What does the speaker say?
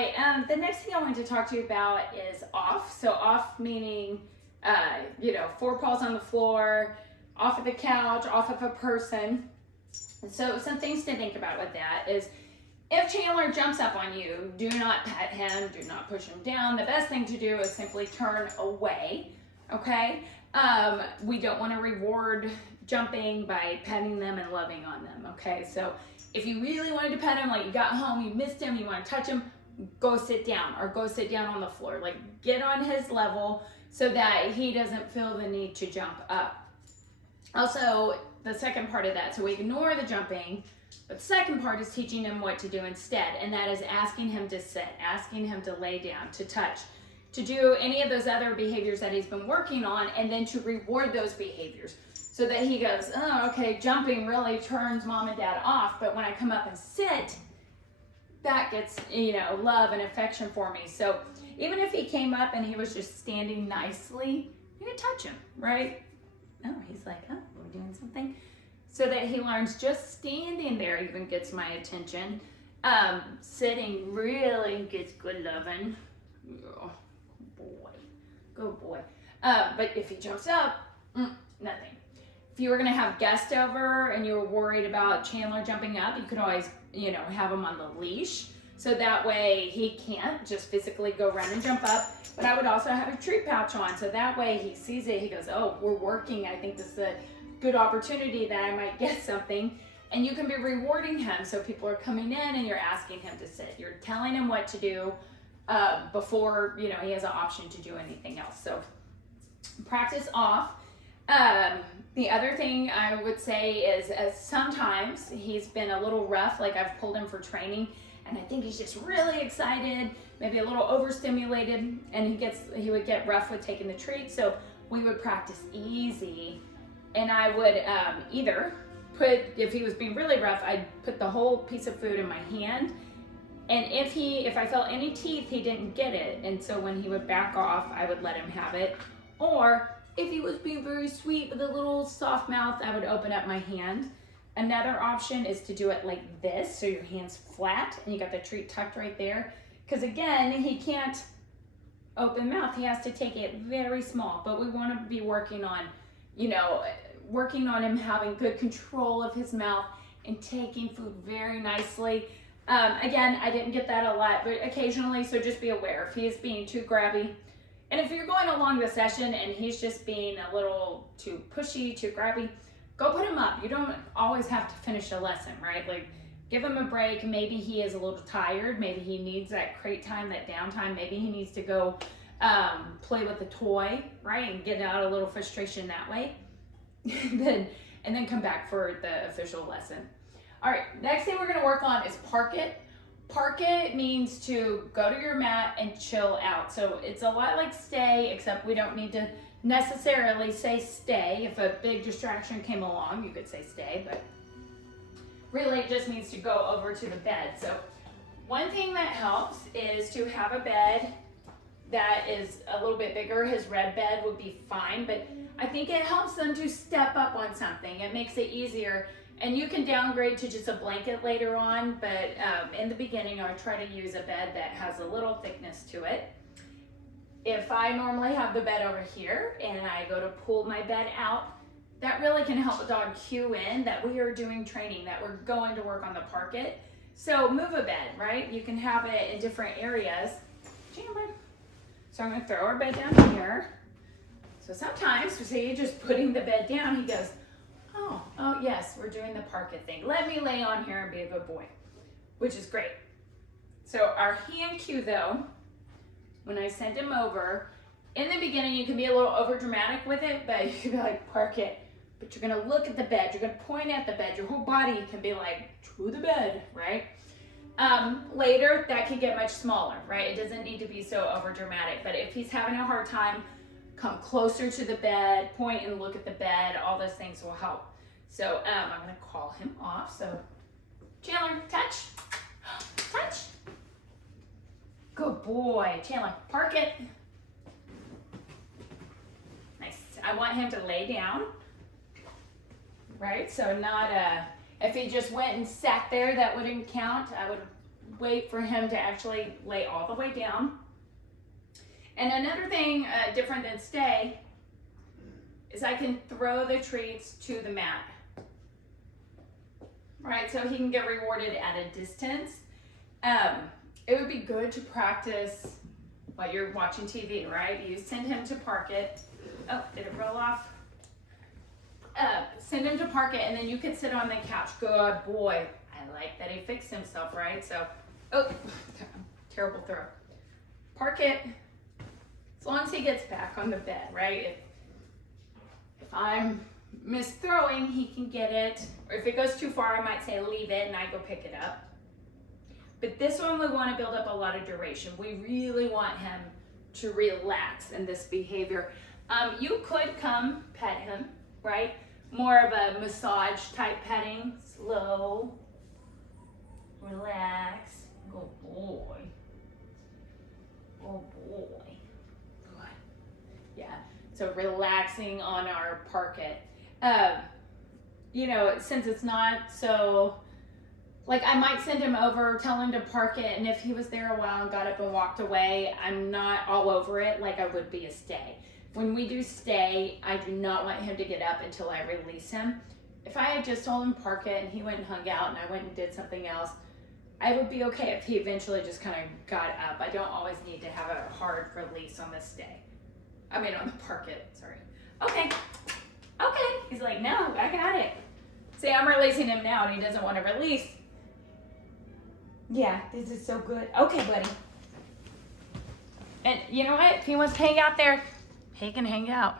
right, the next thing I wanted to talk to you about is off. So off meaning, 4 paws on the floor, off of the couch, off of a person. So some things to think about with that is if Chandler jumps up on you, do not pet him, do not push him down. The best thing to do is simply turn away, okay? We don't want to reward jumping by petting them and loving on them, okay? So if you really wanted to pet him, like you got home, you missed him, you want to touch him, go sit down or go sit down on the floor. Like get on his level so that he doesn't feel the need to jump up. Also, the second part of that, so we ignore the jumping, but the second part is teaching him what to do instead, and that is asking him to sit, asking him to lay down, to touch, to do any of those other behaviors that he's been working on, and then to reward those behaviors so that he goes, oh, okay, jumping really turns mom and dad off, but when I come up and sit, that gets, love and affection for me. So even if he came up and he was just standing nicely, you can touch him, right? Oh, he's like, oh, are we doing something? So that he learns just standing there even gets my attention. Sitting really gets good loving. Oh, boy, good boy. But if he jumps up, nothing. If you were gonna have guests over and you were worried about Chandler jumping up, you could always, have him on the leash. So that way he can't just physically go around and jump up. But I would also have a treat pouch on. So that way he sees it, he goes, oh, we're working. I think this is a good opportunity that I might get something. And you can be rewarding him. So people are coming in and you're asking him to sit. You're telling him what to do before, he has an option to do anything else. So practice off. The other thing I would say is sometimes he's been a little rough, like I've pulled him for training, and I think he's just really excited, maybe a little overstimulated, and he would get rough with taking the treat. So we would practice easy, and I would either if he was being really rough, I'd put the whole piece of food in my hand, and if I felt any teeth, he didn't get it, and so when he would back off, I would let him have it. Or if he was being very sweet with a little soft mouth, I would open up my hand. Another option is to do it like this, so your hand's flat and you got the treat tucked right there. Because again, he can't open mouth, he has to take it very small. But we want to be working on, working on him having good control of his mouth and taking food very nicely. Again, I didn't get that a lot, but occasionally, so just be aware if he is being too grabby. And if you're going along the session and he's just being a little too pushy, too grabby, go put him up. You don't always have to finish a lesson, right? Like give him a break. Maybe he is a little tired. Maybe he needs that crate time, that downtime. Maybe he needs to go play with the toy, right? And get out a little frustration that way. and then come back for the official lesson. All right, next thing we're gonna work on is park it. Park it means to go to your mat and chill out. So it's a lot like stay, except we don't need to necessarily say stay. If a big distraction came along, you could say stay, but really it just means to go over to the bed. So one thing that helps is to have a bed that is a little bit bigger. His red bed would be fine, but I think it helps them to step up on something. It makes it easier. And you can downgrade to just a blanket later on, but in the beginning, I try to use a bed that has a little thickness to it. If I normally have the bed over here and I go to pull my bed out, that really can help a dog cue in that we are doing training, that we're going to work on the park it. So move a bed, right? You can have it in different areas. Chandler. So I'm gonna throw our bed down here. So sometimes, say just putting the bed down, he goes, oh yes, we're doing the park it thing. Let me lay on here and be a good boy, which is great. So our hand cue though, when I send him over, in the beginning you can be a little over dramatic with it, but you can be like, park it. But you're gonna look at the bed, you're gonna point at the bed, your whole body can be like, to the bed, right? Later, that can get much smaller, right? It doesn't need to be so over dramatic, but if he's having a hard time, come closer to the bed, point and look at the bed, all those things will help. So I'm gonna call him off. So Chandler, touch, touch. Good boy. Chandler, park it. Nice. I want him to lay down, right? So not, if he just went and sat there, that wouldn't count. I would wait for him to actually lay all the way down. And another thing different than stay is I can throw the treats to the mat. Right, so he can get rewarded at a distance. It would be good to practice while you're watching TV, right? You send him to park it. Oh, did it roll off? Send him to park it, and then you could sit on the couch. Good boy. I like that he fixed himself, right? So, oh, terrible throw. Park it. As long as he gets back on the bed, right? If I'm misthrowing, he can get it. Or if it goes too far, I might say leave it and I go pick it up. But this one, we want to build up a lot of duration. We really want him to relax in this behavior. You could come pet him, right? More of a massage type petting. Slow. Relax. Good boy. Oh boy. Good. Yeah. So relaxing on our parquet. You know, since it's not so, like I might send him over, tell him to park it, and if he was there a while and got up and walked away, I'm not all over it like I would be a stay. When we do stay, I do not want him to get up until I release him. If I had just told him park it and he went and hung out and I went and did something else, I would be okay if he eventually just kind of got up. I don't always need to have a hard release on the stay. I mean on the parquet, sorry. Okay. Okay, he's like, no, I got it. See, I'm releasing him now and he doesn't want to release. Yeah, this is so good. Okay, buddy. And you know what? If he wants to hang out there, he can hang out.